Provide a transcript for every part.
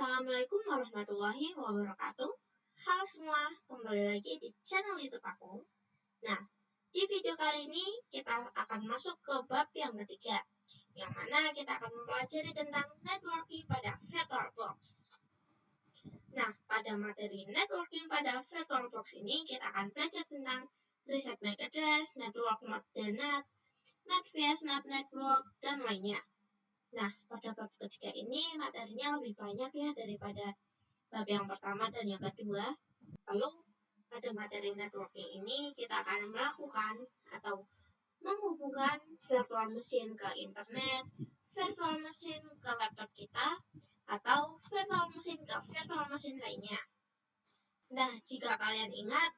Assalamualaikum warahmatullahi wabarakatuh. Halo semua, kembali lagi di channel YouTube aku. Nah, di video kali ini kita akan masuk ke bab yang ketiga, yang mana kita akan mempelajari tentang networking pada VirtualBox. Nah, pada materi networking pada VirtualBox ini kita akan belajar tentang reset MAC address, network mode DNAT, NetVS, NetNetwork, dan lainnya. Nah, pada bab ketiga ini materinya lebih banyak ya daripada bab yang pertama dan yang kedua. Lalu, pada materi networking ini kita akan melakukan atau menghubungkan virtual machine ke internet, virtual machine ke laptop kita, atau virtual machine ke virtual machine lainnya. Nah, jika kalian ingat,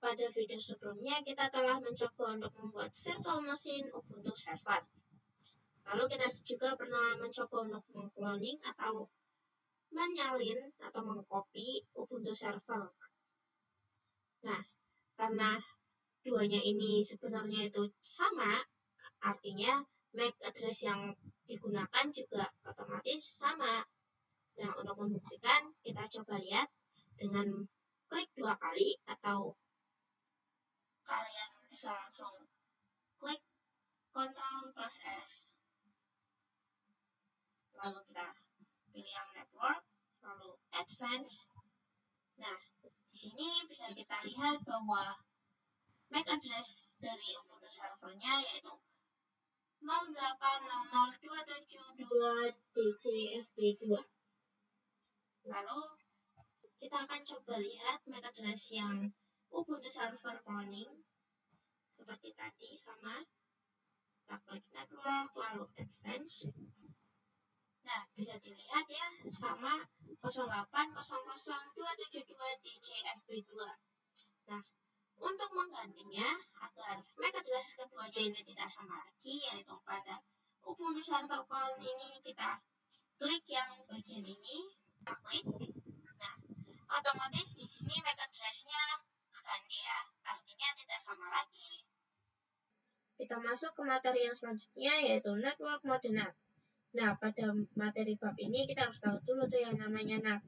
pada video sebelumnya kita telah mencoba untuk membuat virtual machine Ubuntu server. Lalu kita juga pernah mencoba untuk mengcloning atau menyalin atau mengcopy Ubuntu server. Nah, karena duanya ini sebenarnya itu sama, artinya MAC address yang digunakan juga otomatis sama. Nah, untuk membuktikan, kita coba lihat dengan klik 2 kali atau kalian bisa langsung klik Ctrl+S. Lalu kita pilih yang network, lalu advance. Nah, di sini bisa kita lihat bahwa MAC address dari Ubuntu servernya yaitu 0800272DCFB2. Lalu kita akan coba lihat MAC address yang Ubuntu server cloning seperti tadi sama. Kita klik network lalu advance. Nah, bisa dilihat ya, sama 0800272DCFB2. Nah, untuk menggantinya, agar MAC address keduanya ini tidak sama lagi, yaitu pada Ubuntu server clone ini, kita klik yang bagian ini, kita klik. Nah, otomatis di sini MAC address-nya ganti ya, artinya tidak sama lagi. Kita masuk ke materi yang selanjutnya, yaitu network mode NAT. Nah, pada materi bab ini kita harus tahu dulu tuh yang namanya NAT.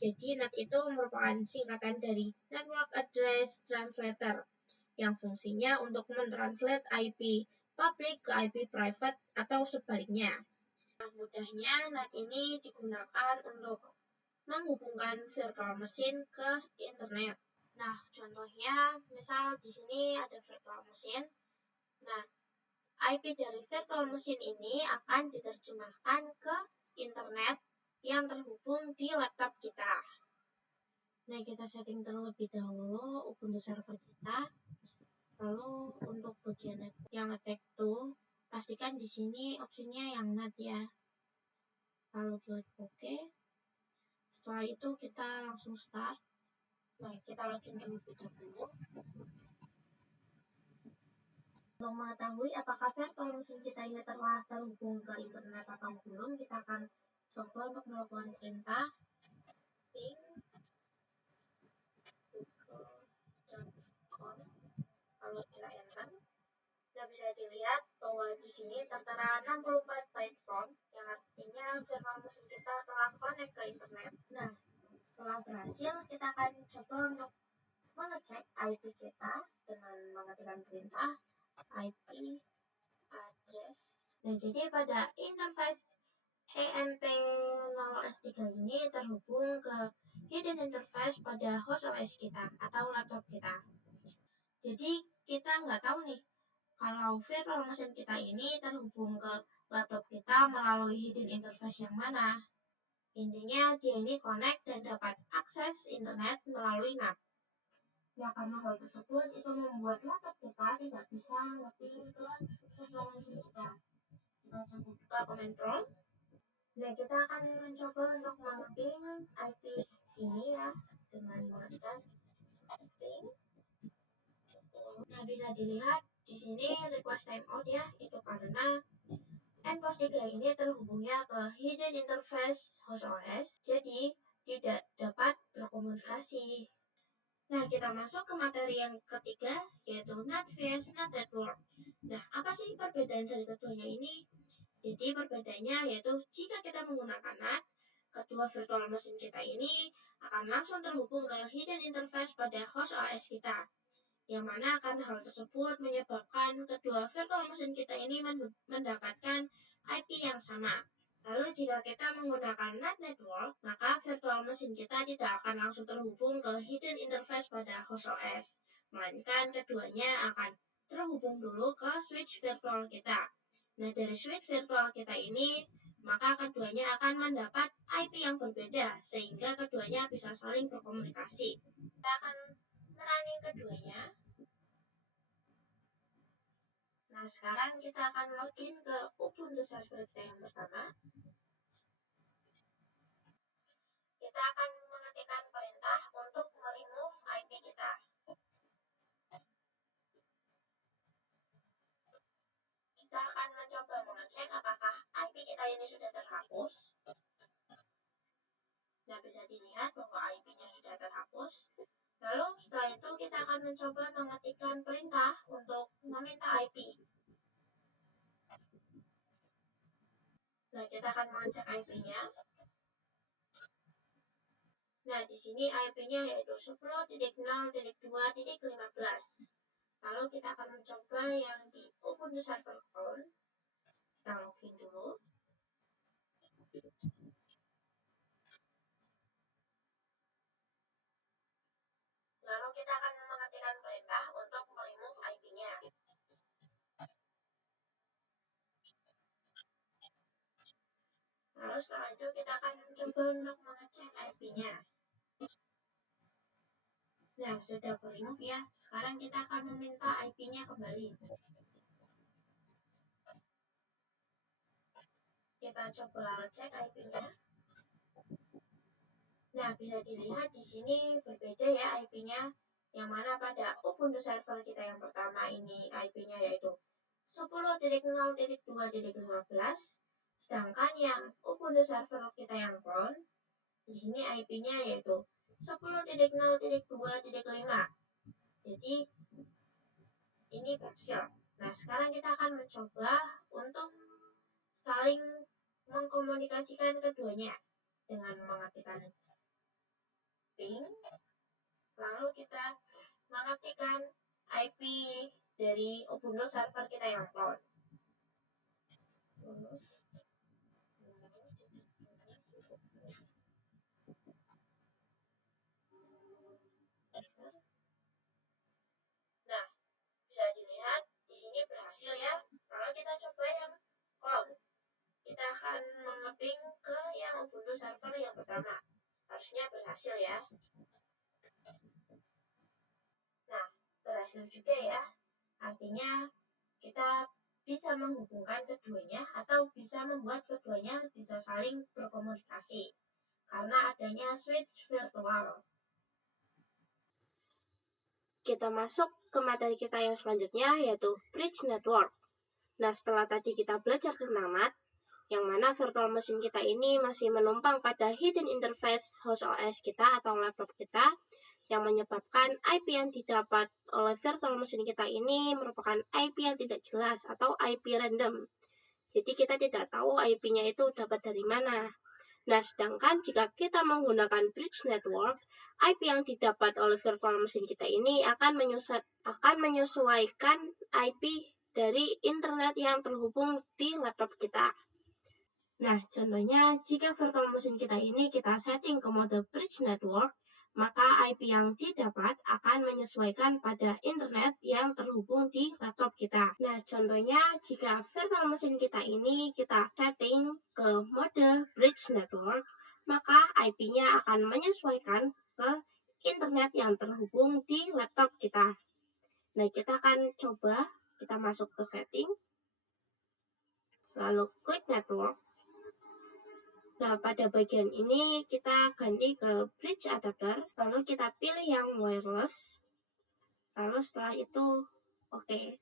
Jadi, NAT itu merupakan singkatan dari Network Address Translator, yang fungsinya untuk mentranslate IP public ke IP private atau sebaliknya. Nah, mudahnya NAT ini digunakan untuk menghubungkan virtual machine ke internet. Nah, contohnya, misal di sini ada virtual machine. Nah, IP dari virtual machine ini akan diterjemahkan ke internet yang terhubung di laptop kita. Nah, kita setting terlebih dahulu Ubuntu server kita. Lalu untuk bagian yang attack tuh, pastikan di sini opsinya yang NAT ya. Lalu klik OK. Setelah itu kita langsung start. Nah, kita login terlebih dahulu. Untuk mengetahui apakah virtual machine kita ini telah terhubung ke internet atau belum, kita akan coba untuk melakukan perintah ping google.com, lalu kita enter. Nah, bisa dilihat bahwa di sini tertera 64 byte from, yang artinya virtual machine kita telah connect ke internet. Nah, setelah berhasil, kita akan coba untuk mengecek IP kita dengan mengetikkan perintah IP address. Nah, jadi pada interface ENP0S3 ini terhubung ke hidden interface pada host OS kita atau laptop kita. Jadi kita nggak tahu nih kalau virtual machine kita ini terhubung ke laptop kita melalui hidden interface yang mana. Intinya dia ini connect dan dapat akses internet melalui NAT. Ya, karena hal tersebut itu membuat laptop kita tidak bisa nge-ping ke virtual machine kita. Kita coba buka command prompt. Nah, kita akan mencoba untuk meng-ping IP ini ya dengan mengetikkan ping. Nah, bisa dilihat di sini request timeout ya, itu karena N-Post 3 ini terhubungnya ke hidden interface host OS, jadi tidak dapat berkomunikasi. Nah, kita masuk ke materi yang ketiga, yaitu NetVS, NetNetwork. Nah, apa sih perbedaan dari keduanya ini? Jadi, perbedaannya yaitu jika kita menggunakan NAT, kedua virtual machine kita ini akan langsung terhubung ke hidden interface pada host OS kita, yang mana akan hal tersebut menyebabkan kedua virtual machine kita ini mendapatkan IP yang sama. Lalu jika kita menggunakan NAT network, maka virtual machine kita tidak akan langsung terhubung ke hidden interface pada host OS, melainkan keduanya akan terhubung dulu ke switch virtual kita. Nah, dari switch virtual kita ini, maka keduanya akan mendapat IP yang berbeda, sehingga keduanya bisa saling berkomunikasi. Kita akan running keduanya. Nah, sekarang kita akan login ke Ubuntu server kita yang pertama. Kita akan mengetikkan perintah untuk remove IP kita. Kita akan mencoba mengecek apakah IP kita ini sudah terhapus. Nah, bisa dilihat bahwa IP-nya sudah terhapus. Lalu setelah itu kita akan mencoba mengetikkan perintah untuk meminta IP. Nah, kita akan mengecek IP-nya. Nah, di sini IP-nya yaitu 10.0.2.15. Lalu kita akan mencoba yang di Ubuntu Server Account. Kita login dulu. Lalu kita akan mengetikkan perintah untuk remove IP-nya. Lalu setelah itu kita akan mencoba untuk mengecek IP-nya. Nah, sudah remove ya. Sekarang kita akan meminta IP-nya kembali. Kita coba cek IP-nya. Nah, bisa dilihat di sini berbeda ya IP-nya. Yang mana pada Ubuntu server kita yang pertama ini IP-nya yaitu 10.0.2.15. Sedangkan yang Ubuntu server kita yang clone, di sini IP-nya yaitu 10.0.2.5. Jadi ini berhasil. Nah, sekarang kita akan mencoba untuk saling mengkomunikasikan keduanya dengan mengetikkan ping, lalu kita mengetikkan IP dari Ubuntu server kita yang clone. Nah, bisa dilihat di sini berhasil ya. Kalau kita coba yang clone, kita akan mengeping ke yang Ubuntu server yang pertama. Harusnya berhasil ya. Nah, berhasil juga ya. Artinya kita bisa menghubungkan keduanya atau bisa membuat keduanya bisa saling berkomunikasi karena adanya switch virtual. Kita masuk ke materi kita yang selanjutnya yaitu bridge network. Nah, setelah tadi kita belajar tentang NAT, yang mana virtual machine kita ini masih menumpang pada hidden interface host OS kita atau laptop kita, yang menyebabkan IP yang didapat oleh virtual machine kita ini merupakan IP yang tidak jelas atau IP random. Jadi kita tidak tahu IP-nya itu dapat dari mana. Nah, sedangkan jika kita menggunakan bridge network, IP yang didapat oleh virtual machine kita ini akan menyesuaikan IP dari internet yang terhubung di laptop kita. Nah, contohnya jika virtual machine kita ini kita setting ke mode bridge network, maka IP yang didapat akan menyesuaikan pada internet yang terhubung di laptop kita. Nah, contohnya jika virtual machine kita ini kita setting ke mode bridge network, maka IP-nya akan menyesuaikan ke internet yang terhubung di laptop kita. Nah, kita akan coba, kita masuk ke setting, lalu klik network. Nah, pada bagian ini kita ganti ke bridge adapter, lalu kita pilih yang wireless, lalu setelah itu oke.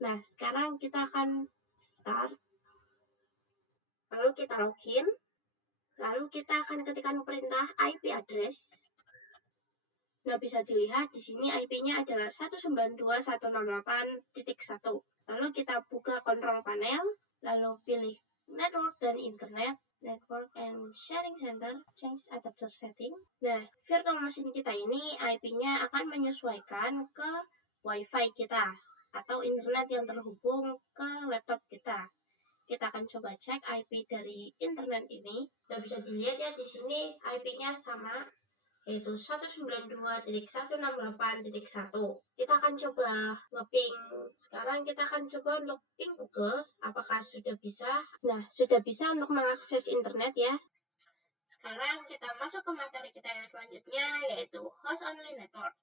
Nah, sekarang kita akan start, lalu kita login, lalu kita akan ketikkan perintah IP address. Nah, bisa dilihat di sini IP-nya adalah 192.168.1. Lalu kita buka control panel, lalu pilih network dan internet. Network and Sharing Center, change adapter setting. Nah, virtual machine kita ini IP-nya akan menyesuaikan ke Wi-Fi kita atau internet yang terhubung ke laptop kita. Kita akan coba cek IP dari internet ini. Nah, bisa dilihat ya di sini IP-nya sama, yaitu 192.168.1. Kita akan coba nge-ping. Sekarang kita akan coba untuk ping Google. Apakah sudah bisa? Nah, sudah bisa untuk mengakses internet ya. Sekarang kita masuk ke materi kita yang selanjutnya, yaitu host only network.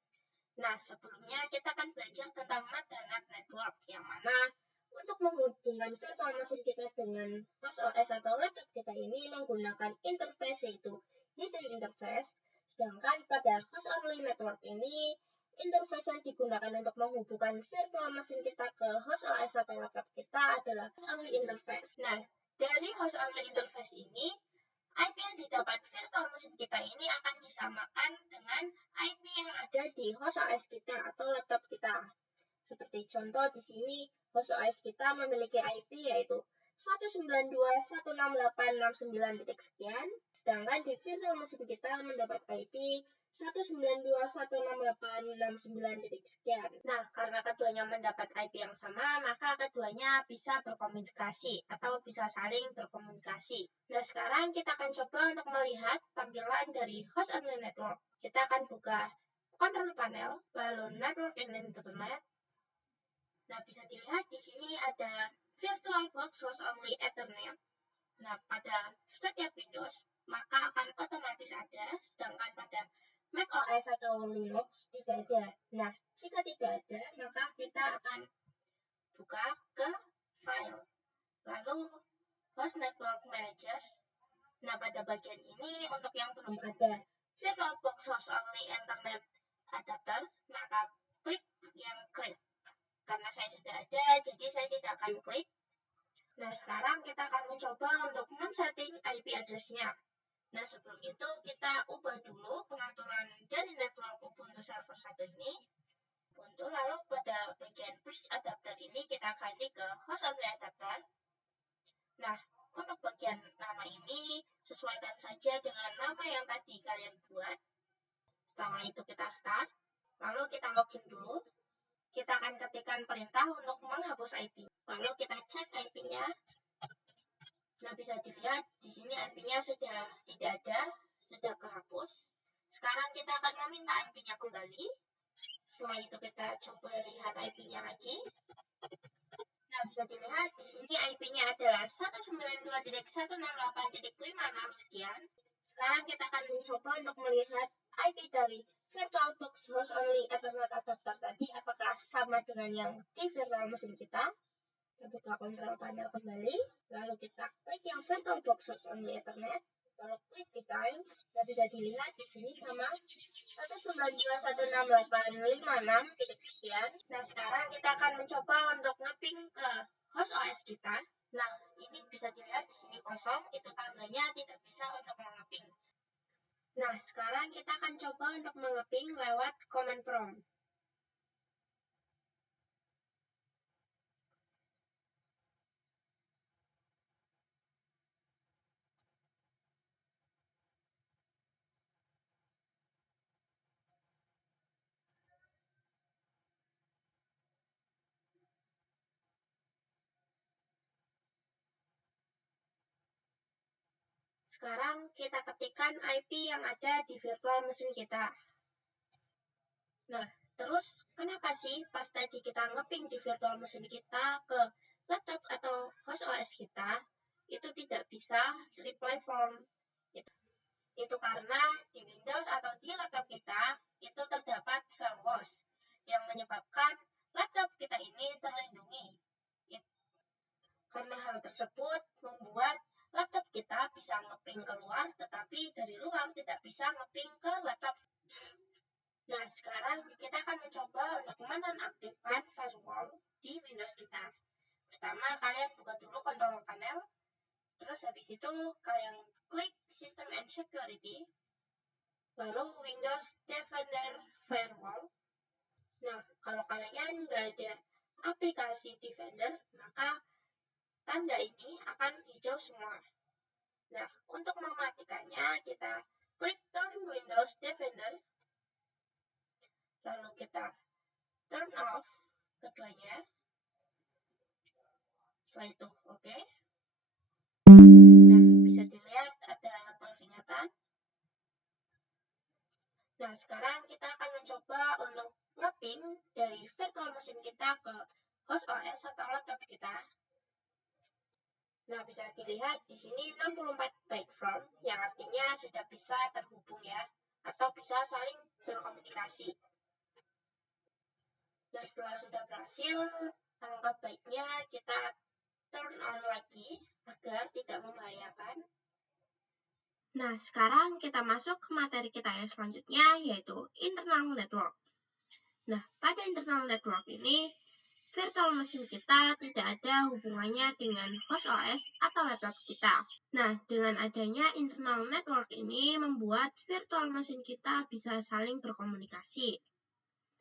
Nah, sebelumnya kita akan belajar tentang NAT dan NAT network, yang mana untuk menghubungkan virtual machine kita dengan host OS atau laptop kita ini menggunakan interface, yaitu hidden interface. Sedangkan pada host only network ini, interface yang digunakan untuk menghubungkan virtual machine kita ke host OS atau laptop kita adalah host only interface. Nah, dari host only interface ini, IP yang didapat virtual machine kita ini akan disamakan dengan IP yang ada di host OS kita atau laptop kita. Seperti contoh di sini, host OS kita memiliki IP yaitu 192.168.69 sekian, sedangkan di virtual machine kita mendapat IP 192.168.69 sekian. Nah, karena keduanya mendapat IP yang sama, maka keduanya bisa berkomunikasi atau bisa saling berkomunikasi. Nah, sekarang kita akan coba untuk melihat tampilan dari host only network. Kita akan buka control panel, lalu network and internet. Nah, bisa dilihat di sini ada VirtualBox host only Ethernet. Nah, pada setiap Windows, maka akan otomatis ada, sedangkan pada Mac OS atau Linux tidak ada. Nah, jika tidak ada, maka kita akan buka ke file, lalu host network manager. Nah, pada bagian ini, untuk yang belum ada VirtualBox host only Ethernet adapter, maka klik yang create. Karena saya sudah ada, jadi saya tidak akan klik. Nah, sekarang kita akan mencoba untuk men-setting IP address-nya. Nah, sebelum itu kita ubah dulu pengaturan dari network Ubuntu Server 1 ini. Ubuntu, lalu pada bagian bridge adapter ini kita ganti ke host only adapter. Nah, untuk bagian nama ini sesuaikan saja dengan nama yang tadi kalian buat. Setelah itu kita start, lalu kita login dulu. Kita akan ketikkan perintah untuk menghapus IP. Lalu kita cek IP-nya. Nah, bisa dilihat di sini IP-nya sudah tidak ada, sudah kehapus. Sekarang kita akan meminta IP-nya kembali. Setelah itu kita coba lihat IP-nya lagi. Nah, bisa dilihat di sini IP-nya adalah 192.168.56 sekian. Sekarang kita akan mencoba untuk melihat IP dari VirtualBox host only Ethernet adapter tadi apakah sama dengan yang di virtual machine kita. Kita buka kontrol panel kembali, lalu kita klik yang VirtualBox host only Ethernet, lalu klik Design. Dan bisa dilihat di sini sama 192.168.56 sekian. Nah, sekarang kita akan mencoba untuk nge-ping ke host OS kita. Nah, ini bisa dilihat di sini kosong, itu tandanya tidak bisa untuk menge-ping. Nah, sekarang kita akan coba untuk menge-ping lewat command prompt. Sekarang kita ketikkan IP yang ada di virtual machine kita. Nah, terus kenapa sih pas tadi kita nge-ping di virtual machine kita ke laptop atau host OS kita, itu tidak bisa reply form? Itu karena di Windows atau di laptop kita, itu terdapat firewall yang menyebabkan laptop kita ini terlindungi. Karena hal tersebut membuat laptop kita bisa nge-ping keluar, tetapi dari luar tidak bisa nge-ping ke laptop. Nah, sekarang kita akan mencoba untuk menonaktifkan firewall di Windows kita. Pertama, kalian buka dulu control panel, terus habis itu kalian klik System and Security, lalu Windows Defender Firewall. Nah, kalau kalian nggak ada aplikasi Defender, maka tanda ini akan hijau semua. Nah, untuk mematikannya, kita klik Turn Windows Defender, lalu kita turn off keduanya. Setelah itu, oke. Nah, bisa dilihat ada peringatan. Nah, sekarang kita akan mencoba untuk nge-ping dari virtual machine kita ke host OS atau laptop kita. Nah, bisa dilihat di sini 64 byte from, yang artinya sudah bisa terhubung ya, atau bisa saling berkomunikasi. Nah, setelah sudah berhasil, alangkah baiknya kita turn on lagi agar tidak membahayakan. Nah, sekarang kita masuk ke materi kita yang selanjutnya, yaitu internal network. Nah, pada internal network ini, virtual machine kita tidak ada hubungannya dengan host OS atau laptop kita. Nah, dengan adanya internal network ini membuat virtual machine kita bisa saling berkomunikasi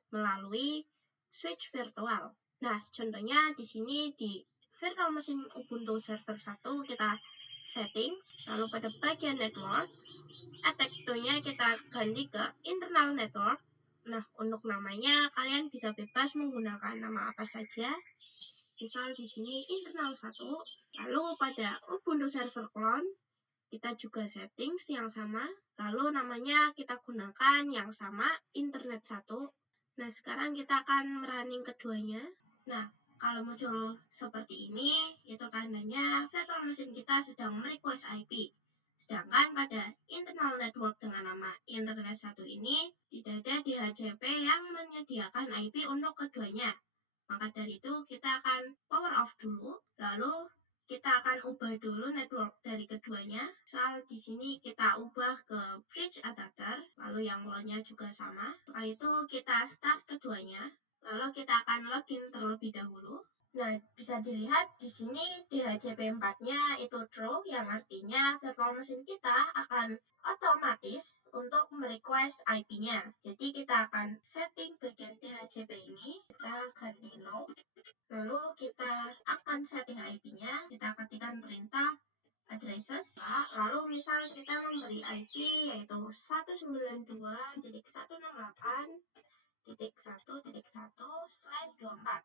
melalui switch virtual. Nah, contohnya di sini di virtual machine Ubuntu Server 1 kita setting, lalu pada bagian network, attack-nya kita ganti ke internal network. Nah, untuk namanya kalian bisa bebas menggunakan nama apa saja. Misal di sini internal 1, lalu pada Ubuntu Server Clone kita juga settings yang sama, lalu namanya kita gunakan yang sama internet 1. Nah, sekarang kita akan merunning keduanya. Nah, kalau muncul seperti ini, itu tandanya virtual machine kita sedang merequest IP. Sedangkan pada internal network dengan nama internet 1 ini, tidak ada DHCP yang menyediakan IP untuk keduanya. Maka dari itu, kita akan power off dulu, lalu kita akan ubah dulu network dari keduanya. Misal di sini kita ubah ke bridge adapter, lalu yang clone-nya juga sama. Setelah itu kita start keduanya, lalu kita akan login terlebih dahulu. Nah, bisa dilihat di sini DHCP 4-nya itu true, yang artinya virtual machine kita akan otomatis untuk merequest IP-nya. Jadi kita akan setting bagian DHCP ini, kita ganti no. Lalu kita akan setting IP-nya, kita ketikkan perintah addresses, lalu misal kita memberi IP yaitu 192.168.1.1/24.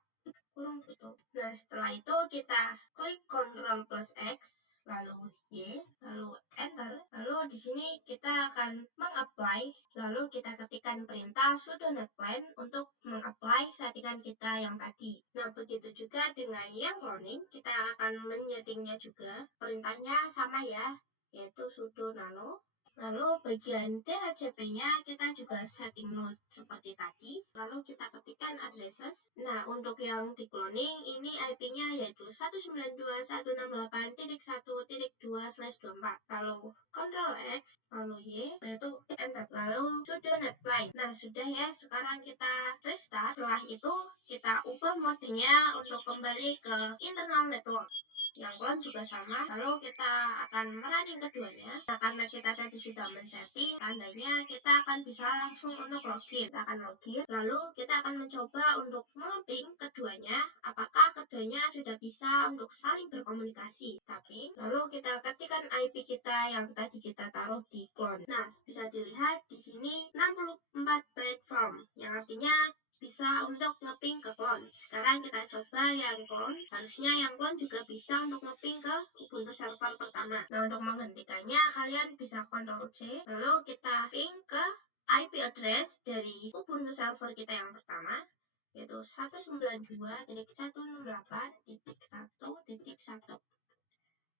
Nah, setelah itu kita klik Ctrl plus X, lalu Y, lalu Enter. Lalu di sini kita akan mengapply, lalu kita ketikkan perintah sudo netplan untuk mengapply settingan kita yang tadi. Nah, begitu juga dengan yang cloning, kita akan menyetingnya juga. Perintahnya sama ya, yaitu sudo nano. Lalu bagian DHCP-nya kita juga setting no seperti tadi. Lalu kita ketikkan addresses. Nah, untuk yang di cloning ini IP-nya yaitu 192.168.1.2/24. Lalu Ctrl X, lalu Y, yaitu enter. Lalu sudo netplan. Nah, sudah ya, sekarang kita restart. Setelah itu kita ubah modenya untuk kembali ke internal network. Yang clone juga sama, lalu kita akan merunning keduanya. Nah, karena kita tadi sudah men-setting, tandanya kita akan bisa langsung untuk login. Kita akan login, lalu kita akan mencoba untuk nge-ping keduanya, apakah keduanya sudah bisa untuk saling berkomunikasi. Tapi, lalu kita ketikkan IP kita yang tadi kita taruh di clone. Nah, bisa dilihat di sini 64 byte from, yang artinya bisa untuk nge-ping ke clone. Sekarang kita coba yang clone. Harusnya yang clone juga bisa untuk nge-ping ke Ubuntu server pertama. Nah, untuk menghentikannya kalian bisa Ctrl C, lalu kita ping ke IP address dari Ubuntu server kita yang pertama, yaitu 192.168.1.1.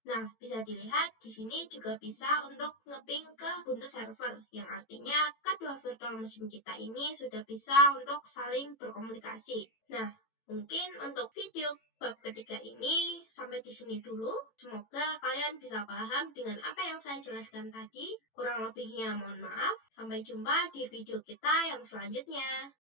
Nah, bisa dilihat di sini juga bisa untuk nge-ping ke Ubuntu server, yang artinya kedua virtual machine kita ini sudah bisa untuk saling berkomunikasi. Nah, mungkin untuk video bab ketiga ini sampai di sini dulu. Semoga kalian bisa paham dengan apa yang saya jelaskan tadi. Kurang lebihnya mohon maaf. Sampai jumpa di video kita yang selanjutnya.